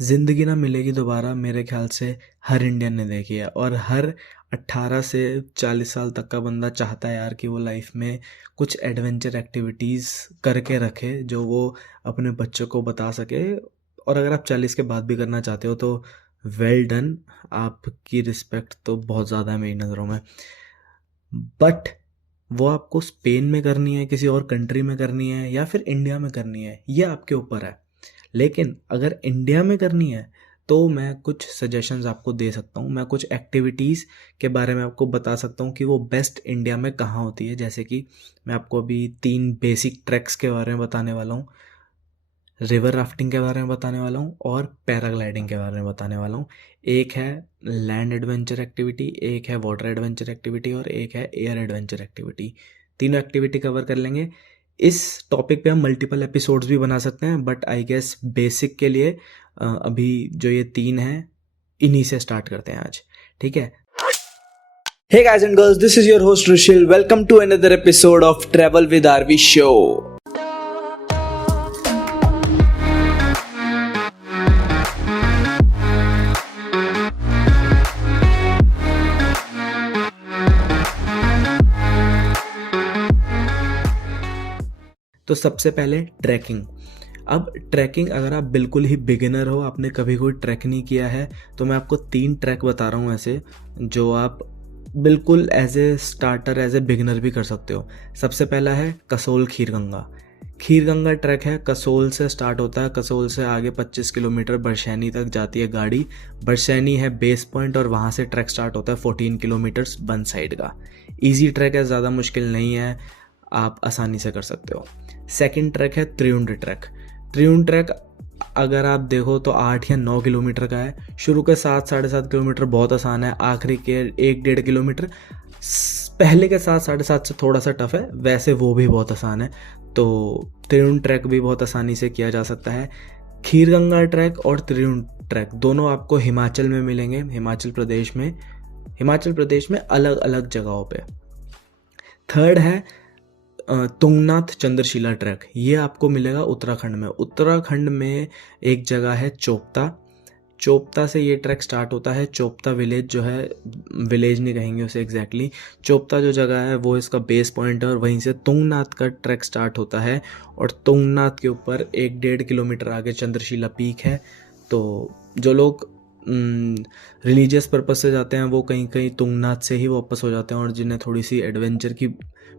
ज़िंदगी ना मिलेगी दोबारा, मेरे ख्याल से हर इंडियन ने देखी है। और हर 18 से 40 साल तक का बंदा चाहता है यार कि वो लाइफ में कुछ एडवेंचर एक्टिविटीज़ करके रखे जो वो अपने बच्चों को बता सके। और अगर आप 40 के बाद भी करना चाहते हो तो वेल डन, आपकी रिस्पेक्ट तो बहुत ज़्यादा है मेरी नज़रों में। बट वो आपको स्पेन में करनी है, किसी और कंट्री में करनी है, या फिर इंडिया में करनी है, ये आपके ऊपर है। लेकिन अगर इंडिया में करनी है तो मैं कुछ सजेशंस आपको दे सकता हूँ। मैं कुछ एक्टिविटीज़ के बारे में आपको बता सकता हूँ कि वो बेस्ट इंडिया में कहाँ होती है। जैसे कि मैं आपको अभी 3 बेसिक ट्रैक्स के बारे में बताने वाला हूँ, रिवर राफ्टिंग के बारे में बताने वाला हूँ और पैराग्लाइडिंग के बारे में बताने वाला हूँ। एक है लैंड एडवेंचर एक्टिविटी, एक है वाटर एडवेंचर एक्टिविटी और एक है एयर एडवेंचर एक्टिविटी। तीनों एक्टिविटी कवर कर लेंगे। इस टॉपिक पे हम मल्टीपल एपिसोड्स भी बना सकते हैं, बट आई गेस बेसिक के लिए अभी जो ये 3 हैं इन्हीं से स्टार्ट करते हैं आज। ठीक है। Hey guys and girls, this is your host Rushil. Welcome to another episode of Travel with RV Show. तो सबसे पहले ट्रैकिंग। अब ट्रैकिंग, अगर आप बिल्कुल ही बिगिनर हो, आपने कभी कोई ट्रैक नहीं किया है, तो मैं आपको 3 ट्रैक बता रहा हूँ ऐसे जो आप बिल्कुल as a starter, as a beginner भी कर सकते हो। सबसे पहला है कसोल खीरगंगा। खीरगंगा ट्रैक है, कसोल से स्टार्ट होता है। कसोल से आगे 25 किलोमीटर बरशैनी तक जाती है गाड़ी। बरशैनी है बेस पॉइंट और वहाँ से ट्रैक स्टार्ट होता है 14 किलोमीटर्स वन साइड का। ईजी ट्रैक है, ज़्यादा मुश्किल नहीं है, आप आसानी से कर सकते हो। सेकंड ट्रैक है त्रिउंड ट्रैक। त्रिउंड ट्रैक अगर आप देखो तो 8 या 9 किलोमीटर का है। शुरू के 7-7.5 किलोमीटर बहुत आसान है, आखिरी के 1-1.5 किलोमीटर पहले के 7-7.5 से थोड़ा सा टफ है, वैसे वो भी बहुत आसान है। तो त्रिउंड ट्रैक भी बहुत आसानी से किया जा सकता है। खीरगंगा ट्रैक और त्रिउंड ट्रैक दोनों आपको हिमाचल में मिलेंगे, हिमाचल प्रदेश में अलग अलग जगहों पे। थर्ड है तुंगनाथ चंद्रशिला ट्रैक। ये आपको मिलेगा उत्तराखंड में। उत्तराखंड में एक जगह है चोपता। चोपता से ये ट्रैक स्टार्ट होता है। चोपता विलेज जो है, विलेज नहीं कहेंगे उसे एग्जैक्टली, चोपता जो जगह है वो इसका बेस पॉइंट है और वहीं से तुंगनाथ का ट्रैक स्टार्ट होता है। और तुंगनाथ के ऊपर 1-1.5 किलोमीटर आगे चंद्रशिला पीक है। तो जो लोग रिलीजियस पर्पज से जाते हैं वो कहीं कहीं तुंगनाथ से ही वापस हो जाते हैं, और जिन्हें थोड़ी सी एडवेंचर की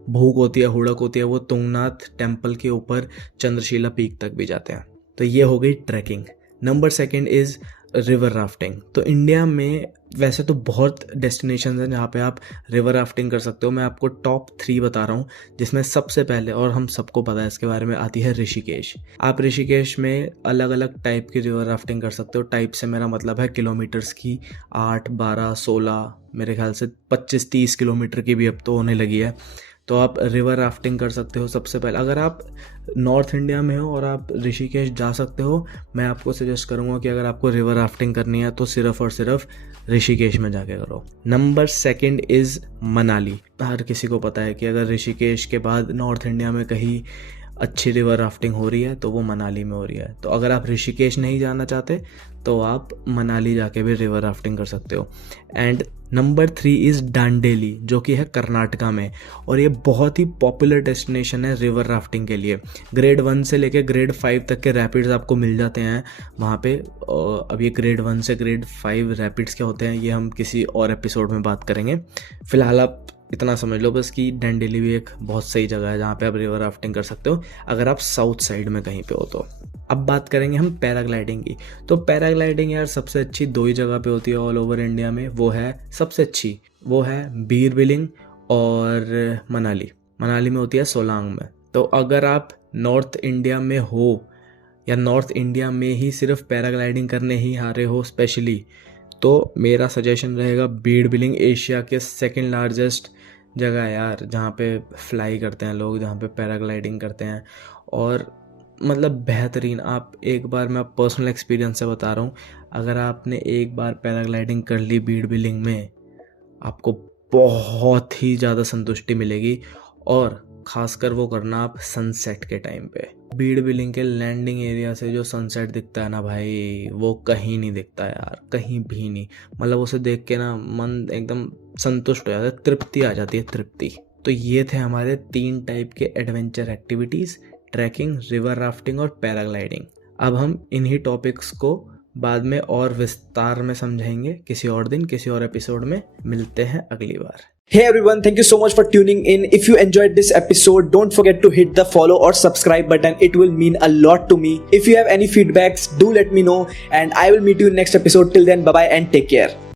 भूख होती है, हुड़क होती है, वो तुंगनाथ टेम्पल के ऊपर चंद्रशिला पीक तक भी जाते हैं। तो ये हो गई trekking. Number second is river rafting. तो इंडिया में वैसे तो बहुत डेस्टिनेशंस हैं जहाँ पे आप रिवर राफ्टिंग कर सकते हो। मैं आपको टॉप 3 बता रहा हूँ, जिसमें सबसे पहले, और हम सबको पता है इसके बारे में, आती है ऋषिकेश। आप ऋषिकेश में अलग अलग टाइप की रिवर राफ्टिंग कर सकते हो। टाइप से मेरा मतलब है किलोमीटर्स की, 8, 12, 16, मेरे ख्याल से 25-30 किलोमीटर की भी अब तो होने लगी है। तो आप रिवर राफ्टिंग कर सकते हो। सबसे पहले अगर आप नॉर्थ इंडिया में हो और आप ऋषिकेश जा सकते हो, मैं आपको सजेस्ट करूँगा कि अगर आपको रिवर राफ्टिंग करनी है तो सिर्फ और सिर्फ ऋषिकेश में जाके करो। Number second is Manali. हर किसी को पता है कि अगर ऋषिकेश के बाद नॉर्थ इंडिया में कहीं अच्छी रिवर राफ्टिंग हो रही है तो वो मनाली में हो रही है। तो अगर आप ऋषिकेश नहीं जाना चाहते तो आप मनाली जाके भी रिवर राफ्टिंग कर सकते हो। एंड नंबर 3 इज़ डांडेली, जो कि है कर्नाटका में, और ये बहुत ही पॉपुलर डेस्टिनेशन है रिवर राफ्टिंग के लिए। ग्रेड 1 से लेके ग्रेड 5 तक के रैपिड्स आपको मिल जाते हैं वहाँ पे। अब ये ग्रेड 1 से ग्रेड 5 रैपिड्स क्या होते हैं ये हम किसी और एपिसोड में बात करेंगे। फिलहाल आप इतना समझ लो बस कि डंडेली भी एक बहुत सही जगह है जहाँ पे आप रिवर राफ्टिंग कर सकते हो अगर आप साउथ साइड में कहीं पे हो तो। अब बात करेंगे हम पैराग्लाइडिंग की। तो पैराग्लाइडिंग यार सबसे अच्छी 2 ही जगह पे होती है ऑल ओवर इंडिया में। वो है सबसे अच्छी, वो है बीर बिलिंग और मनाली। मनाली में होती है सोलांग में। तो अगर आप नॉर्थ इंडिया में हो या नॉर्थ इंडिया में ही सिर्फ पैराग्लाइडिंग करने ही आ रहे हो स्पेशली, तो मेरा सजेशन रहेगा बीड़ बिलिंग। एशिया के सेकंड लार्जेस्ट जगह है यार जहाँ पे फ्लाई करते हैं लोग, जहाँ पे पैराग्लाइडिंग करते हैं। और मतलब बेहतरीन। आप एक बार, मैं पर्सनल एक्सपीरियंस से बता रहा हूँ, अगर आपने एक बार पैराग्लाइडिंग कर ली बीड़ बिलिंग में, आपको बहुत ही ज़्यादा संतुष्टि मिलेगी। और खासकर वो करना आप सनसेट के टाइम पे। बीड़ बिलिंग के लैंडिंग एरिया से जो सनसेट दिखता है ना भाई, वो कहीं नहीं दिखता यार, कहीं भी नहीं। मतलब उसे देख के ना मन एकदम संतुष्ट हो जाता है, तृप्ति आ जाती है, तृप्ति। तो ये थे हमारे 3 टाइप के adventure activities, trekking, river rafting और पैराग्लाइडिंग। अब हम इन्हीं टॉपिक्स को बाद में और विस्तार में समझेंगे किसी और दिन, किसी और एपिसोड में। मिलते हैं अगली बार। Hey everyone, thank you so much for tuning in. If you enjoyed this episode, don't forget to hit the follow or subscribe button. It will mean a lot to me. If you have any feedbacks, do let me know and I will meet you in next episode. Till then, bye bye and take care.